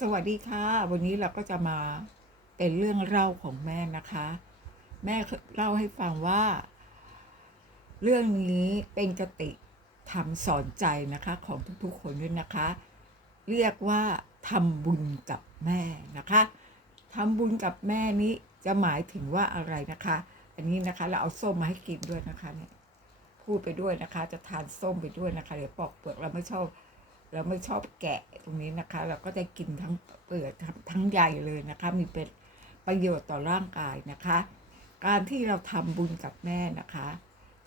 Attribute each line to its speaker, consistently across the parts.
Speaker 1: สวัสดีค่ะ วันนี้เราก็จะมาเป็นเรื่องเล่าของแม่นะคะ แม่เล่าให้ฟังว่า เรื่องนี้เป็นกติทำสอนใจนะคะของทุกๆคนด้วยนะคะ เรียกว่าทำบุญกับแม่นะคะทำบุญกับแม่นี้จะหมายถึงว่าอะไรนะคะ อันนี้นะคะเราเอาส้มมาให้กินด้วยนะคะเนี่ยพูดไปด้วยนะคะ จะทานส้มไปด้วยนะคะเดี๋ยวปอกเปลือกเราไม่ชอบ เราไม่ชอบแกะตรงนี้นะคะ เราก็จะกินทั้งเปลือกทั้งใหญ่เลยนะคะ มีเป็นประโยชน์ต่อร่างกายนะคะ การที่เราทำบุญกับแม่นะคะ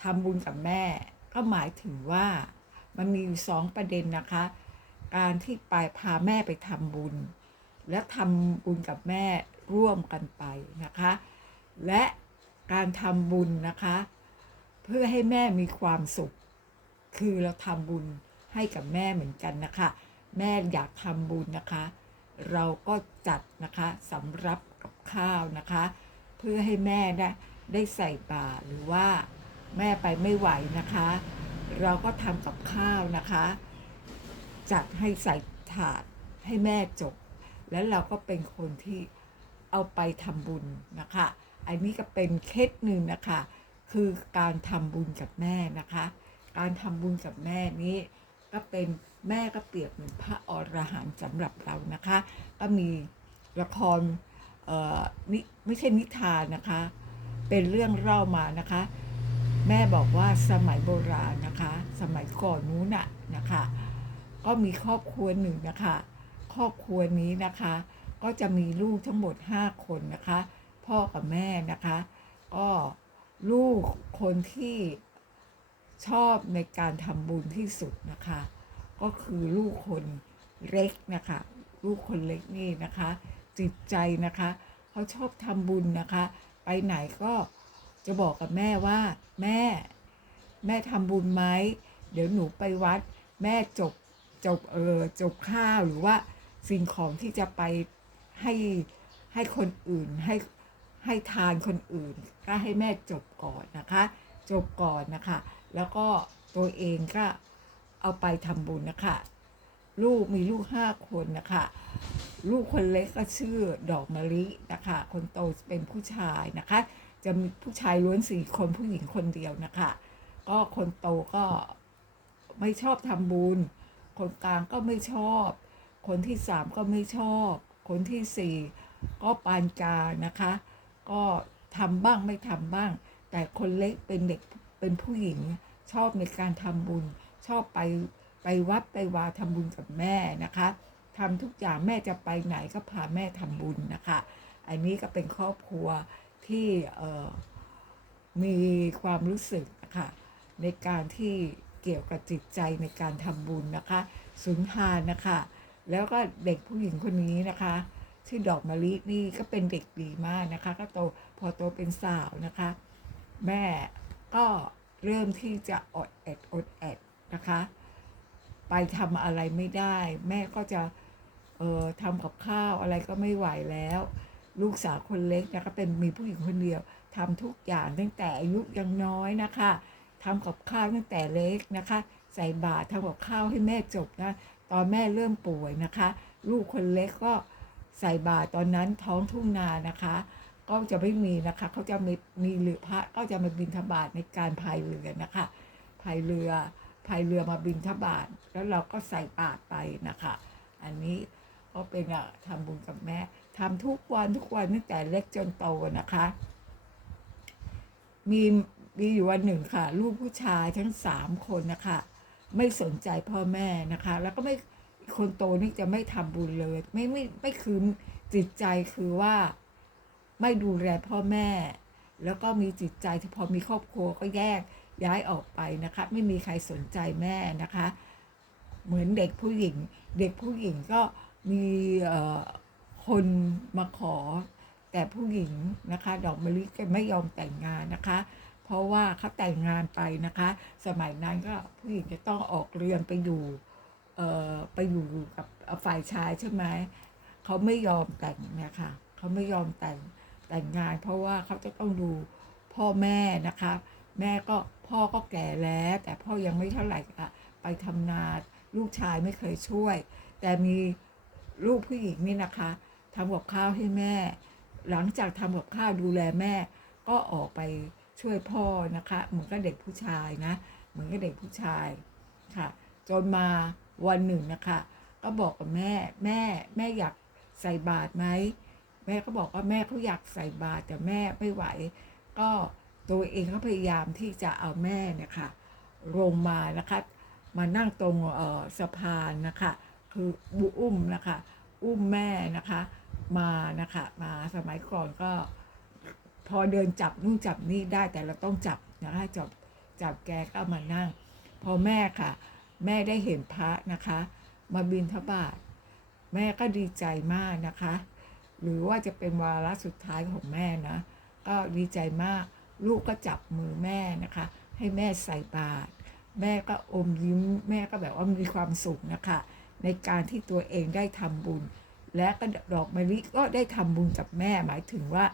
Speaker 1: ทำบุญกับแม่ก็หมายถึงว่ามันมีสองประเด็นนะคะ การที่ไปพาแม่ไปทำบุญ และทำบุญกับแม่ร่วมกันไปนะคะ และการทำบุญนะคะ เพื่อให้แม่มีความสุข คือเราทำบุญ ให้กับแม่เหมือนกันนะคะ แม่อยากทำบุญนะคะ เราก็จัดนะคะสำรับกับข้าวนะคะ เพื่อให้แม่ได้ได้ใส่บาตรหรือว่าแม่ไปไม่ไหวนะคะ เราก็ทำกับข้าวนะคะ จัดให้ใส่ถาดให้แม่จบ แล้วเราก็เป็นคนที่เอาไปทำบุญนะคะ อันนี้ก็เป็นเคล็ดหนึ่งนะคะ คือการทำบุญกับแม่นะคะ การทำบุญกับแม่นี้ ก็เป็นแม่ก็เปรียบเหมือนพระอรหันต์สำหรับเรานะคะ ก็มีละครเอ่อนิไม่ใช่นิทานนะคะ เป็นเรื่องเล่ามานะคะ แม่บอกว่าสมัยโบราณนะคะ สมัยก่อนนู้นน่ะนะคะ ก็มีครอบครัวหนึ่งนะคะ ครอบครัวนี้นะคะ ก็จะมีลูกทั้งหมด 5 คนนะคะ พ่อกับแม่นะคะ ก็ลูกคนที่ ชอบในการทำบุญที่สุดนะคะ ก็คือลูกคนเล็กนะคะ ลูกคนเล็กนี่นะคะ จิตใจนะคะเขาชอบทำบุญนะคะ ไปไหนก็จะบอกกับแม่ว่า แม่ แม่ทำบุญไหมเดี๋ยวหนูไปวัด แม่จบจบเออจบข้าวหรือว่าสิ่งของที่จะไปให้ให้คนอื่นให้ให้ทานคนอื่น ก็ให้แม่จบก่อนนะคะ จบก่อนนะคะ แล้วก็ตัวเองก็เอาไปทำบุญนะคะ ลูกมีลูกห้าคนนะคะลูกคนเล็กก็ชื่อดอกมะลินะคะ คนโตเป็นผู้ชายนะคะ จะมีผู้ชายล้วนสี่คนผู้หญิงคนเดียวนะคะ ก็คนโตก็ไม่ชอบทำบุญ คนกลางก็ไม่ชอบ คนที่สามก็ไม่ชอบ คนที่สี่ก็ปานกลางนะคะ ก็ทำบ้างไม่ทำบ้าง แต่คนเล็กเป็นเด็กเป็นผู้หญิง ชอบในการทำบุญ ชอบไปไปวัดไปวาทำบุญกับแม่นะคะทำทุกอย่างแม่จะไปไหนก็พาแม่ทำบุญนะคะ อันนี้ก็เป็นครอบครัวที่เมีความรู้สึกนะคะในการที่เกี่ยวกับจิตใจในการทำบุญนะคะสุนทานนะคะ แล้วก็เด็กผู้หญิงคนนี้นะคะชื่อดอกมะลินี่ก็เป็นเด็กดีมากนะคะ ก็โตพอโตเป็นสาวนะคะ แม่ก็ เริ่มที่จะอดแอดอดแอดนะคะ ไปทำอะไรไม่ได้ แม่ก็จะเอ่อทำกับข้าวอะไรก็ไม่ไหวแล้ว ลูกสาวคนเล็กนะคะเป็นมีผู้หญิงคนเดียวทำทุกอย่างตั้งแต่อายุยังน้อยนะคะทำกับข้าวตั้งแต่เล็กนะคะ ใส่บาตรทำกับข้าวให้แม่จบนะตอนแม่เริ่มป่วยนะคะ ลูกคนเล็กก็ใส่บาตรตอนนั้นท้องทุ่งนานะคะ ก็จะไม่มีนะคะเขาจะมีมีเรือพระก็จะมาบินทบาทในการพายเรือนะคะพายเรือพายเรือมาบินทบาทแล้วเราก็ใส่บาตรไปนะคะ อันนี้ก็เป็นอะทำบุญกับแม่ทำทุกวันทุกวันตั้งแต่เล็กจนโตนะคะ มีมีอยู่วันหนึ่งค่ะ ลูกผู้ชายทั้งสามคนนะคะ ไม่สนใจพ่อแม่นะคะ แล้วก็ไม่คนโตนี่จะไม่ทำบุญเลย ไม่ไม่ไม่คืนจิตใจคือว่า ไม่ดูแลพ่อแม่ แล้วก็มีจิตใจที่พอมีครอบครัวก็แยกย้ายออกไปนะคะ ไม่มีใครสนใจแม่นะคะ เหมือนเด็กผู้หญิง เด็กผู้หญิงก็มีคนมาขอ แต่ผู้หญิงนะคะ ดอกมะลิก็ไม่ยอมแต่งงานนะคะ เพราะว่าเขาแต่งงานไปนะคะ สมัยนั้นก็ผู้หญิงจะต้องออกเรือนไปอยู่ไปอยู่กับฝ่ายชายใช่ไหมเขาไม่ยอมแต่งเนี่ยค่ะเขาไม่ยอมแต่ง แต่งงาน เพราะว่าเขาจะต้องดูพ่อแม่นะคะ แม่ก็พ่อก็แก่แล้ว แต่พ่อยังไม่เท่าไหร่ค่ะ ไปทำนาลูกชายไม่เคยช่วย แต่มีลูกผู้หญิงนี่นะคะทำกับข้าวให้แม่ หลังจากทำกับข้าวดูแลแม่ ก็ออกไปช่วยพ่อนะคะเหมือนกับเด็กผู้ชายนะเหมือนกับเด็กผู้ชายค่ะ จนมาวันหนึ่งนะคะ ก็บอกกับแม่แม่แม่อยากใส่บาตรไหม แม่ก็บอกว่าแม่เขาอยากใส่บาตรแต่แม่ไม่ไหว ก็ตัวเองก็พยายามที่จะเอาแม่เนี่ยค่ะลงมานะคะมานั่งตรงสะพานนะคะคือบุอุ้มนะคะอุ้มแม่นะคะมานะคะมาสมัยก่อนก็พอเดินจับนู่นจับนี่ได้แต่เราต้องจับนะคะจับจับแกก็มานั่ง พอแม่ค่ะ แม่ได้เห็นพระนะคะ มาบินทบาทแม่ก็ดีใจมากนะคะ หรือว่าจะเป็นวาระสุดท้ายของแม่นะ ก็ดีใจมาก ลูกก็จับมือแม่นะคะ ให้แม่ใส่บาตรแม่ก็อมยิ้ม แม่ก็แบบว่ามีความสุขนะคะ ในการที่ตัวเองได้ทำบุญ และก็ดอกมะลิก็ได้ทำบุญกับแม่หมายถึงว่า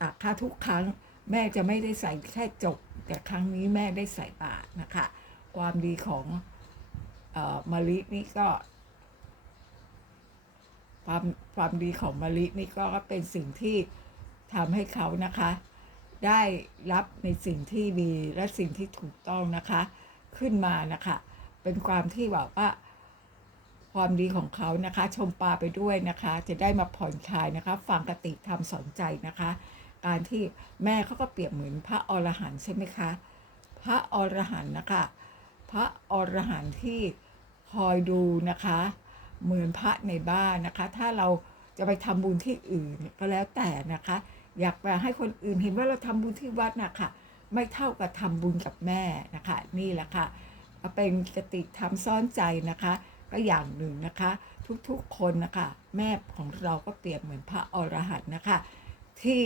Speaker 1: อะถ้าทุกครั้งแม่จะไม่ได้ใส่แค่จบ แต่ครั้งนี้แม่ได้ใส่บาตรนะคะ ความดีของออมะลินี่ก็ ความความดีของมะลินี่ก็เป็นสิ่งที่ทำให้เขานะคะ ได้รับในสิ่งที่ดีและสิ่งที่ถูกต้องนะคะ ขึ้นมานะคะ เป็นความที่แบบว่า ความดีของเขานะคะ ชมปลาไปด้วยนะคะ จะได้มาผ่อนคลายนะคะ ฟังกติธรรมสอนใจนะคะ การที่แม่เขาก็เปรียบเหมือนพระอรหันต์ใช่ไหมคะ พระอรหันต์นะคะ พระอรหันต์ที่คอยดูนะคะ เหมือนพระในบ้านนะคะ ถ้าเราจะไปทำบุญที่อื่นก็แล้วแต่นะคะ อยากไปให้คนอื่นเห็นว่าเราทำบุญที่วัดนะคะไม่เท่ากับทำบุญกับแม่นะคะ นี่แหละค่ะเป็นกติธรรมซ่อนใจนะคะ ก็อย่างหนึ่งนะคะ ทุกๆคนนะคะ แม่ของเราก็เปรียบเหมือนพระอรหันต์นะคะ ที่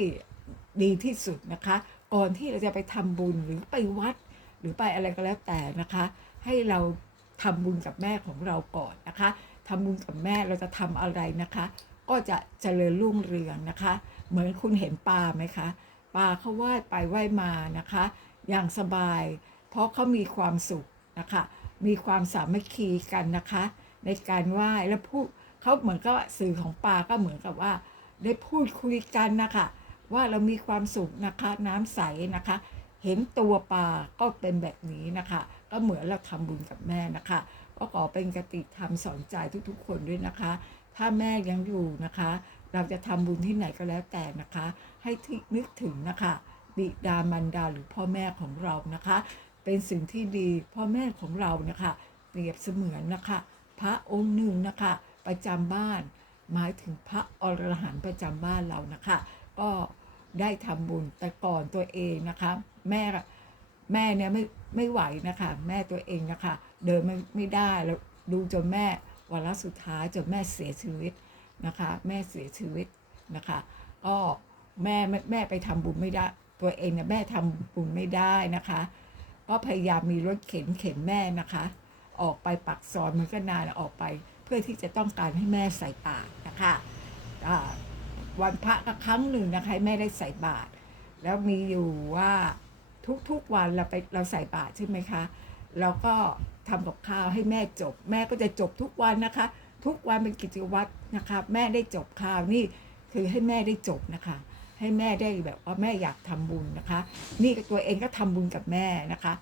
Speaker 1: ดีที่สุดนะคะ ก่อนที่เราจะไปทำบุญหรือไปวัด หรือไปอะไรก็แล้วแต่นะคะ ให้เราทำบุญกับแม่ของเราก่อนนะคะ ทำบุญกับแม่เราจะทำอะไรนะคะ ก็จะเจริญรุ่งเรืองนะคะ เหมือนคุณเห็นปลาไหมคะปลาเขาว่ายไปว่ายมานะคะ อย่างสบาย เพราะเขามีความสุขนะคะ มีความสามัคคีกันนะคะ ในการไหว้และพูดเขาเหมือนกับสื่อของปลาก็เหมือนกับว่า ได้พูดคุยกันนะคะว่าเรามีความสุขนะคะ น้ำใสนะคะ เห็นตัวปลาก็เป็นแบบนี้นะคะ ก็เหมือนเราทำบุญกับแม่นะคะ ก็ขอเป็นกติธรรมสอนใจทุกๆ คนด้วยนะคะ ถ้าแม่ยังอยู่นะคะ เราจะทำบุญที่ไหนก็แล้วแต่นะคะ ให้นึกถึงนะคะบิดามารดาหรือพ่อแม่ของเรานะคะ เป็นสิ่งที่ดีพ่อแม่ของเรานะคะเปรียบเสมือนนะคะ พระองค์หนึ่งนะคะ ประจำบ้าน หมายถึงพระอรหันต์ประจำบ้านเรานะคะ ก็ได้ทำบุญแต่ก่อนตัวเองนะคะ แม่แม่เนี่ยไม่ไม่ไหวนะคะ แม่ตัวเองนะคะ เดินไม่ไม่ได้แล้วดูจนแม่วันละสุดท้ายจนแม่เสียชีวิตนะคะ แม่เสียชีวิตนะคะก็แม่แม่แม่ไปทำบุญไม่ได้ ตัวเองเนี่ยแม่ทำบุญไม่ได้นะคะ ก็พยายามมีรถเข็นเข็นแม่นะคะ ออกไปปักซอยมันก็นานออกไป เพื่อที่จะต้องการให้แม่ใส่บาตรนะคะวันพระก็ครั้งหนึ่งนะคะแม่ได้ใส่บาตรแล้วมีอยู่ว่าทุกๆวันเราไปเราใส่บาตรใช่ไหมคะเราก็ ทำกับข้าวให้แม่จบ แม่ก็จะจบทุกวันนะคะ ทุกวันเป็นกิจวัตรนะคะ แม่ได้จบข้าวนี่คือให้แม่ได้จบนะคะ ให้แม่ได้แบบว่าแม่อยากทำบุญนะคะ นี่ตัวเองก็ทำบุญกับแม่นะคะ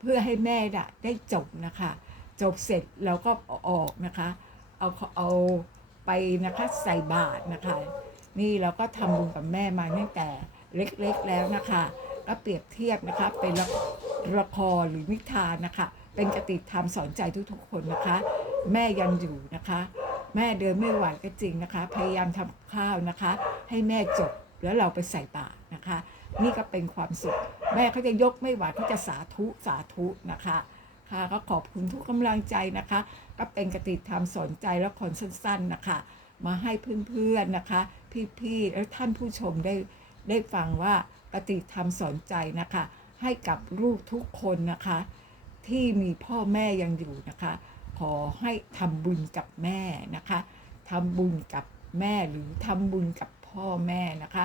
Speaker 1: เพื่อให้แม่ได้จบนะคะ จบเสร็จเราก็ออกนะคะ เอาเอาไปนะคะใส่บาตรนะคะ นี่เราก็ทำบุญกับแม่มาตั้งแต่เล็กๆแล้วนะคะก็เปรียบเทียบนะคะเป็นละละครหรือนิทานนะคะ เป็นกติธรรมสอนใจทุกๆคนนะคะ แม่ยังอยู่นะคะ แม่เดินไม่ไหวก็จริงนะคะ พยายามทำข้าวนะคะ ให้แม่จบแล้วเราไปใส่บาตรนะคะ นี่ก็เป็นความสุข แม่เขาจะยกไม่ไหวเขาจะสาธุสาธุนะคะค่ะก็ขอบคุณทุกกำลังใจนะคะ ก็เป็นกติธรรมสอนใจและคนสั้นๆนะคะ มาให้เพื่อนๆนะคะ พี่ๆและท่านผู้ชมได้ได้ฟังว่ากติธรรมสอนใจนะคะ ให้กับลูกทุกคนนะคะ ที่มีพ่อแม่ยังอยู่นะคะ ขอให้ทำบุญกับแม่นะคะทำบุญกับแม่หรือทำบุญกับพ่อแม่นะคะ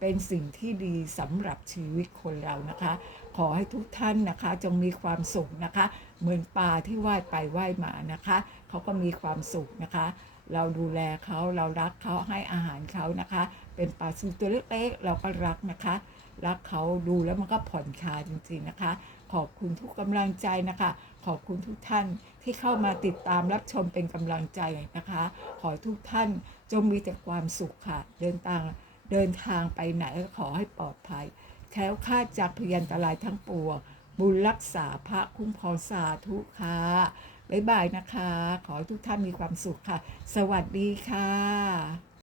Speaker 1: เป็นสิ่งที่ดีสำหรับชีวิตคนเรานะคะ ขอให้ทุกท่านนะคะจงมีความสุขนะคะ เหมือนปลาที่ว่ายไปว่ายมานะคะเขาก็มีความสุขนะคะ เราดูแลเขาเรารักเขาให้อาหารเขานะคะ เป็นปลาซูตัวเล็กๆเราก็รักนะคะ รักเขาดูแล้วมันก็ผ่อนคลายจริงๆนะคะ ขอบคุณทุกกำลังใจนะคะ ขอบคุณทุกท่านที่เข้ามาติดตามรับชมเป็นกำลังใจนะคะ ขอทุกท่านจงมีแต่ความสุขค่ะ เดินทางเดินทางไปไหนก็ขอให้ปลอดภัยแคล้วคลาดจากพยันตรายทั้งปวงบุญรักษาพระคุ้มครองสาธุค่ะบ๊ายบายนะคะ ขอทุกท่านมีความสุขค่ะ สวัสดีค่ะ